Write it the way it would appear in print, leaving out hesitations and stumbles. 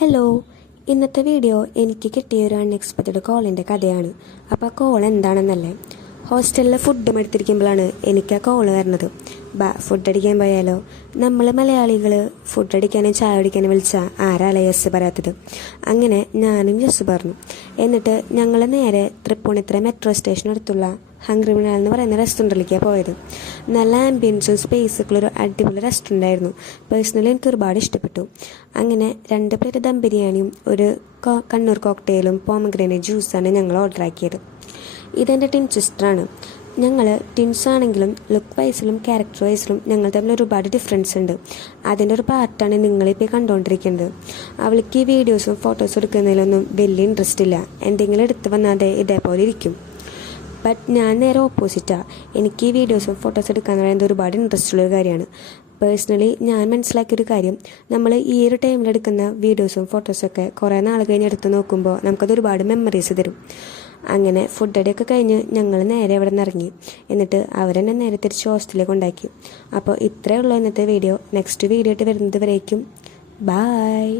Hello, ഇന്നത്തെ video എനിക്ക് കിട്ടിയ ഒരു അൺഎക്സ്പെക്റ്റഡ് കോളിൻ്റെ കഥയാണ്. അപ്പോൾ ആ കോൾ എന്താണെന്നല്ലേ, ഹോസ്റ്റലിലെ ഫുഡ് എടുത്തിരിക്കുമ്പോഴാണ് എനിക്ക് ആ കോള് വരുന്നത്. ഫുഡ് അടിക്കാൻ പോയാലോ? നമ്മൾ മലയാളികൾ ഫുഡ് അടിക്കാനും ചായ അടിക്കാനും വിളിച്ചാൽ ആരാളെ യെസ് പറയാത്തത്? അങ്ങനെ ഞാനും യെസ് പറഞ്ഞു. എന്നിട്ട് ഞങ്ങൾ നേരെ തൃപ്പൂണിത്തുറ മെട്രോ സ്റ്റേഷൻ അടുത്തുള്ള ഹംഗ്രി മിനാൽ എന്ന് പറയുന്ന റെസ്റ്റോറൻറ്റിലേക്കാണ് പോയത്. നല്ല ആംബിയൻസും സ്പേസൊക്കെ ഒരു അടിപൊളി റെസ്റ്റോറൻ്റ് ആയിരുന്നു. പേഴ്സണലി എനിക്ക് ഒരുപാട് ഇഷ്ടപ്പെട്ടു. അങ്ങനെ 2 പ്ലേറ്റ് ദം ബിരിയാണിയും ഒരു കണ്ണൂർ കോക്ടെയിലും പോമഗ്രാനൈറ്റ് ജ്യൂസാണ് ഞങ്ങൾ ഓർഡർ ആക്കിയത്. ഇതെൻ്റെ ടിൻ സിസ്റ്ററാണ്. ഞങ്ങൾ ടിൻസ് ആണെങ്കിലും ലുക്ക് വൈസിലും ക്യാരക്ടർ വൈസിലും ഞങ്ങൾ തമ്മിൽ ഒരുപാട് ഡിഫറൻസ് ഉണ്ട്. അതിൻ്റെ ഒരു പാർട്ടാണ് നിങ്ങളിപ്പോൾ കണ്ടുകൊണ്ടിരിക്കുന്നത്. അവൾക്ക് ഈ വീഡിയോസും ഫോട്ടോസും എടുക്കുന്നതിലൊന്നും വലിയ ഇൻട്രസ്റ്റ് ഇല്ല. എന്തെങ്കിലും എടുത്ത് വന്നാൽ ഇതേപോലെ ഇരിക്കും. ബട്ട് ഞാൻ നേരെ ഓപ്പോസിറ്റാണ്. എനിക്ക് ഈ വീഡിയോസും ഫോട്ടോസ് എടുക്കാന്ന് പറയുന്നത് ഒരുപാട് ഇൻട്രസ്റ്റ് ഉള്ളൊരു കാര്യമാണ്. പേഴ്സണലി ഞാൻ മനസ്സിലാക്കിയൊരു കാര്യം, നമ്മൾ ഈ ഒരു ടൈമിലെടുക്കുന്ന വീഡിയോസും ഫോട്ടോസൊക്കെ കുറേ നാൾ കഴിഞ്ഞ് എടുത്ത് നോക്കുമ്പോൾ നമുക്കത് ഒരുപാട് മെമ്മറീസ് തരും. അങ്ങനെ ഫുഡ് അടിയൊക്കെ കഴിഞ്ഞ് ഞങ്ങൾ നേരെ അവിടെ നിന്ന് ഇറങ്ങി. എന്നിട്ട് അവരെന്നെ നേരെ തിരിച്ച് ഹോസ്റ്റലിലേക്ക് ഉണ്ടാക്കി. അപ്പോൾ ഇത്രയേ ഉള്ളൂ ഇന്നത്തെ വീഡിയോ. നെക്സ്റ്റ് വീഡിയോ ആയിട്ട് വരുന്നത് വരേക്കും ബായ്.